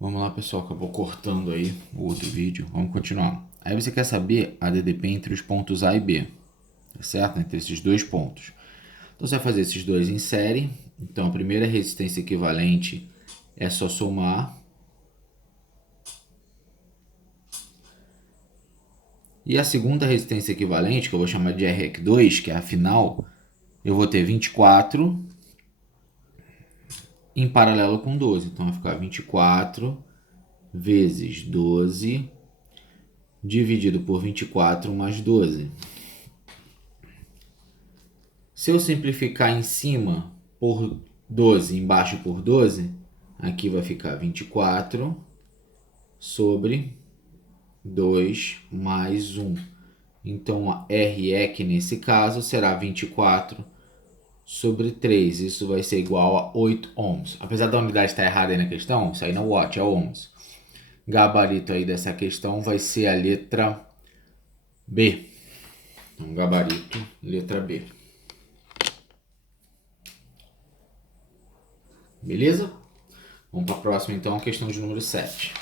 Vamos lá, pessoal, acabou cortando aí o outro vídeo. Vamos continuar. Aí você quer saber a DDP entre os pontos A e B, tá certo? Entre esses dois pontos. Então você vai fazer esses dois em série. Então a primeira resistência equivalente é só somar. E a segunda resistência equivalente, que eu vou chamar de REC2, que é a final, eu vou ter 24 em paralelo com 12. Então vai ficar 24 vezes 12 dividido por 24 mais 12. Se eu simplificar em cima por 12, embaixo por 12, aqui vai ficar 24 sobre 2 mais 1. Então, a REC nesse caso será 24 sobre 3. Isso vai ser igual a 8 ohms. Apesar da unidade estar errada aí na questão, isso aí não é watt, é ohms. Gabarito aí dessa questão vai ser a letra B. Então, gabarito, letra B. Beleza? Vamos para a próxima, então, a questão de número 7.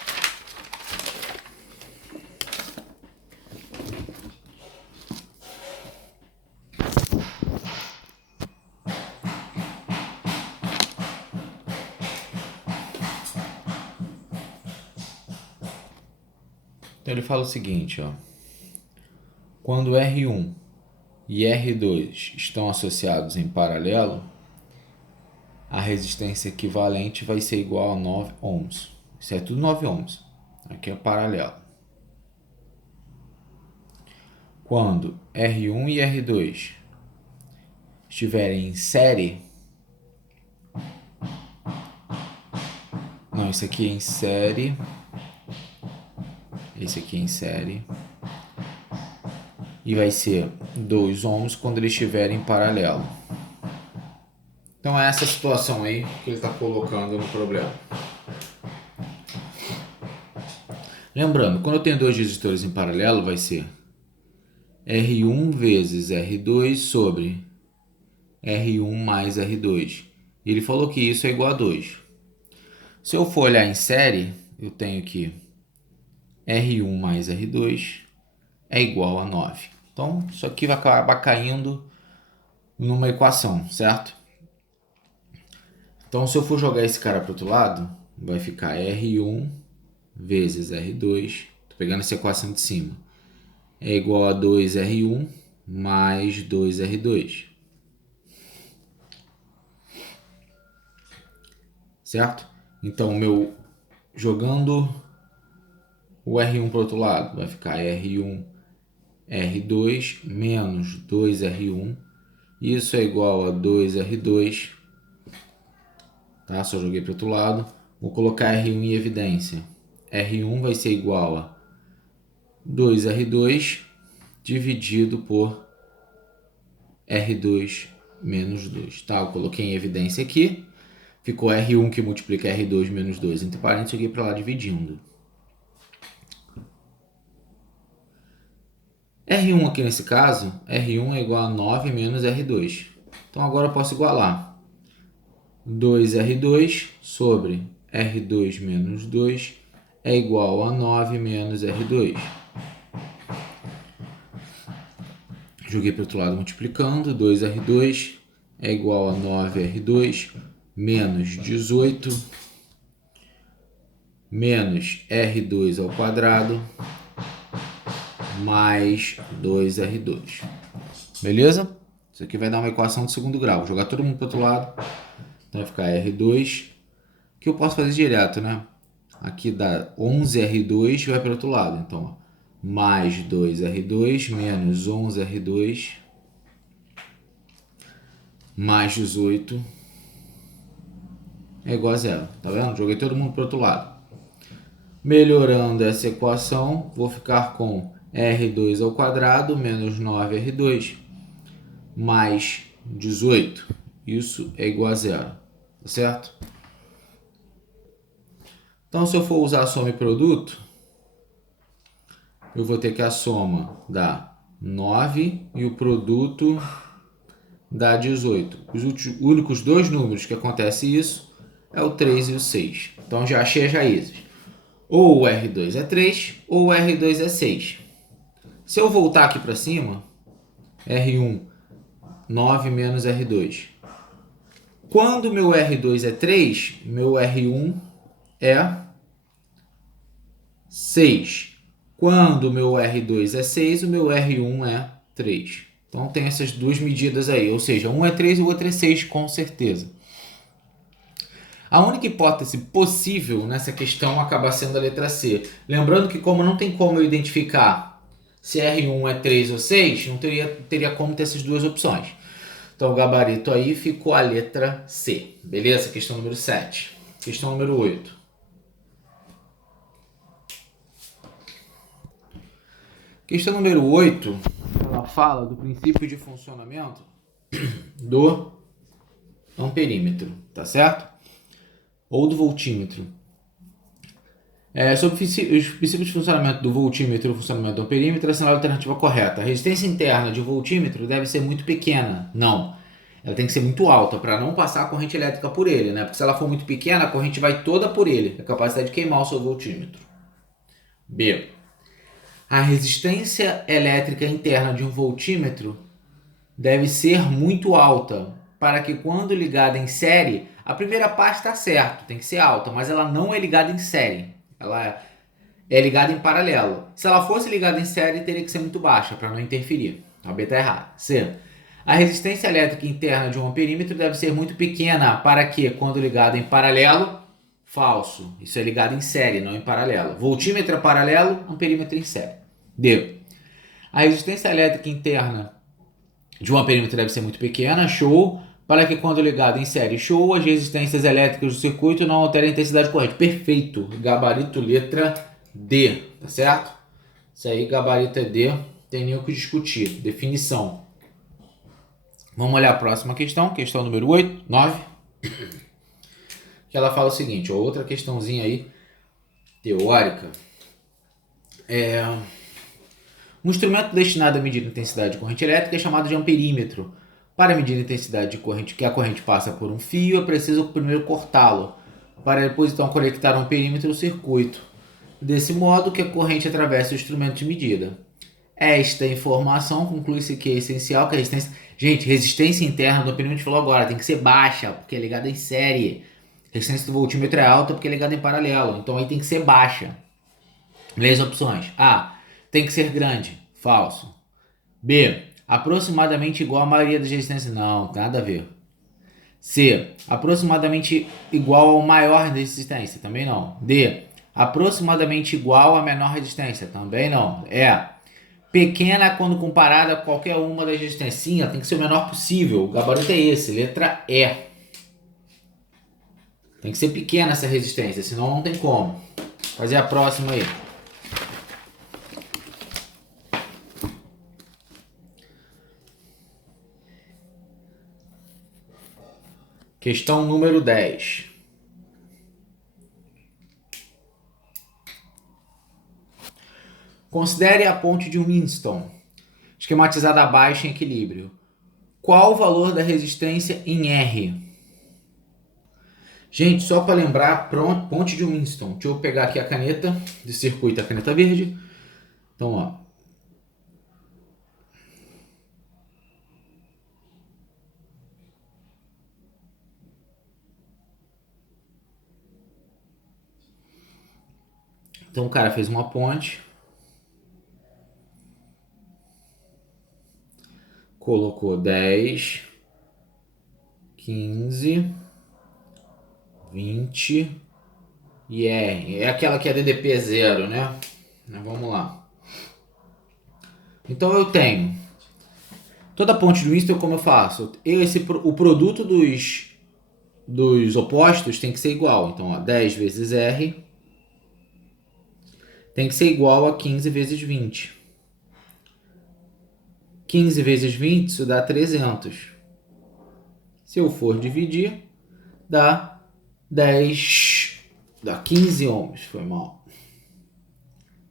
Então, ele fala o seguinte, ó. Quando R1 e R2 estão associados em paralelo, a resistência equivalente vai ser igual a 9 ohms. Isso é tudo 9 ohms. Aqui é paralelo. Quando R1 e R2 estiverem em série... Não, isso aqui é em série. Esse aqui é em série. E vai ser 2 ohms quando eles estiverem em paralelo. Então é essa situação aí que ele está colocando no problema. Lembrando, quando eu tenho dois resistores em paralelo, vai ser R1 vezes R2 sobre R1 mais R2. E ele falou que isso é igual a 2. Se eu for olhar em série, eu tenho que R1 mais R2 é igual a 9. Então, isso aqui vai acabar caindo numa equação, certo? Então, se eu for jogar esse cara para o outro lado, vai ficar R1 vezes R2, estou pegando essa equação de cima, é igual a 2R1 mais 2R2. Certo? Então, jogando o R1 para o outro lado, vai ficar R1, R2 menos 2R1. Isso é igual a 2R2. Tá? Só joguei para o outro lado. Vou colocar R1 em evidência. R1 vai ser igual a 2R2 dividido por R2 menos 2. Tá? Eu coloquei em evidência aqui. Ficou R1 que multiplica R2 menos 2. Entre parênteses, joguei para lá dividindo. R1 aqui nesse caso, R1 é igual a 9 menos R2. Então agora eu posso igualar. 2R2 sobre R2 menos 2 é igual a 9 menos R2. Joguei para o outro lado multiplicando. 2R2 é igual a 9R2 menos 18 menos R2 ao quadrado mais 2R2. Beleza? Isso aqui vai dar uma equação de segundo grau. Vou jogar todo mundo para o outro lado. Então vai ficar R2, que eu posso fazer direto, né? Aqui dá 11R2 vai para o outro lado. Então, ó, mais 2R2 menos 11R2 mais 18 é igual a zero. Tá vendo? Joguei todo mundo para o outro lado. Melhorando essa equação, vou ficar com R2 ao quadrado menos 9R2 mais 18. Isso é igual a zero, tá certo? Então, se eu for usar a soma e produto, eu vou ter que a soma dá 9 e o produto dá 18. Os únicos dois números que acontece isso é o 3 e o 6. Então, já achei as raízes. Ou o R2 é 3 ou o R2 é 6. Se eu voltar aqui para cima, R1, 9 menos R2. Quando meu R2 é 3, meu R1 é 6. Quando o meu R2 é 6, o meu R1 é 3. Então tem essas duas medidas aí, ou seja, um é 3 e o outro é 6, com certeza. A única hipótese possível nessa questão acaba sendo a letra C. Lembrando que como não tem como eu identificar se R1 é 3 ou 6, não teria como ter essas duas opções. Então o gabarito aí ficou a letra C. Beleza? Questão número 7. Questão número 8. Questão número 8, ela fala do princípio de funcionamento do amperímetro, tá certo? Ou do voltímetro. Sobre os princípios de funcionamento do voltímetro e o funcionamento do amperímetro, assinala a alternativa correta. A resistência interna de um voltímetro deve ser muito pequena. Não. Ela tem que ser muito alta para não passar a corrente elétrica por ele, né? Porque se ela for muito pequena, a corrente vai toda por ele. A capacidade de queimar o seu voltímetro. B. A resistência elétrica interna de um voltímetro deve ser muito alta para que quando ligada em série, a primeira parte está certo, tem que ser alta, mas ela não é ligada em série. Ela é ligada em paralelo. Se ela fosse ligada em série, teria que ser muito baixa para não interferir. A B está errada. C. A resistência elétrica interna de um amperímetro deve ser muito pequena para que, quando ligada em paralelo, falso. Isso é ligado em série, não em paralelo. Voltímetro é paralelo, amperímetro em série. D. A resistência elétrica interna de um amperímetro deve ser muito pequena, show, para que quando ligado em série, show, as resistências elétricas do circuito não alterem a intensidade de corrente. Perfeito. Gabarito letra D, tá certo? Isso aí, gabarito é D, tem nem o que discutir. Definição. Vamos olhar a próxima questão, questão número 8, 9. Que ela fala o seguinte, outra questãozinha aí, teórica. Um instrumento destinado a medir a intensidade de corrente elétrica é chamado de amperímetro. Para medir a intensidade de corrente que a corrente passa por um fio, é preciso primeiro cortá-lo, para depois então conectar um amperímetro no circuito. Desse modo que a corrente atravessa o instrumento de medida. Esta informação conclui-se que é essencial que a resistência... Gente, resistência interna do amperímetro falou agora, tem que ser baixa, porque é ligada em série. A resistência do voltímetro é alta porque é ligada em paralelo, então aí tem que ser baixa. Lê as opções. A. Tem que ser grande. Falso. B. Aproximadamente igual à maioria das resistências. Não, nada a ver. C. Aproximadamente igual ao maior resistência. Também não. D. Aproximadamente igual à menor resistência. Também não. E. Pequena quando comparada a qualquer uma das resistências. Sim, ela tem que ser o menor possível. O gabarito é esse. Letra E. Tem que ser pequena essa resistência, senão não tem como. Fazer a próxima aí. Questão número 10. Considere a ponte de Winston, esquematizada abaixo em equilíbrio. Qual o valor da resistência em R? Gente, só para lembrar, ponte de Winston. Deixa eu pegar aqui a caneta de circuito, a caneta verde. Então, ó. Então o cara fez uma ponte. Colocou 10, 15, 20 e R. É aquela que é DDP 0, né? Vamos lá. Então eu tenho toda a ponte do Winston, como eu faço? O produto dos opostos tem que ser igual. Então, ó, 10 vezes R tem que ser igual a 15 vezes 20. 15 vezes 20, isso dá 300. Se eu for dividir, dá 10... Dá 15 ohms, foi mal.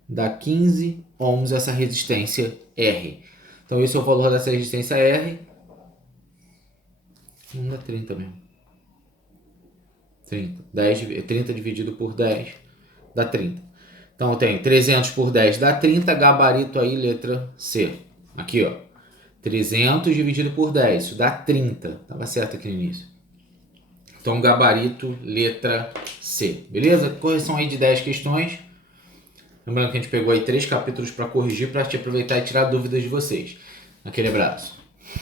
Dá 15 ohms essa resistência R. Então, esse é o valor dessa resistência R. Não dá 30 mesmo. 30. 30 dividido por 10 dá 30. Então eu tenho 300 por 10 dá 30, gabarito aí, letra C. Aqui, ó. 300 dividido por 10, isso dá 30. Tava certo aqui no início. Então, gabarito, letra C. Beleza? Correção aí de 10 questões. Lembrando que a gente pegou aí 3 capítulos para corrigir, para te aproveitar e tirar dúvidas de vocês. Aquele abraço.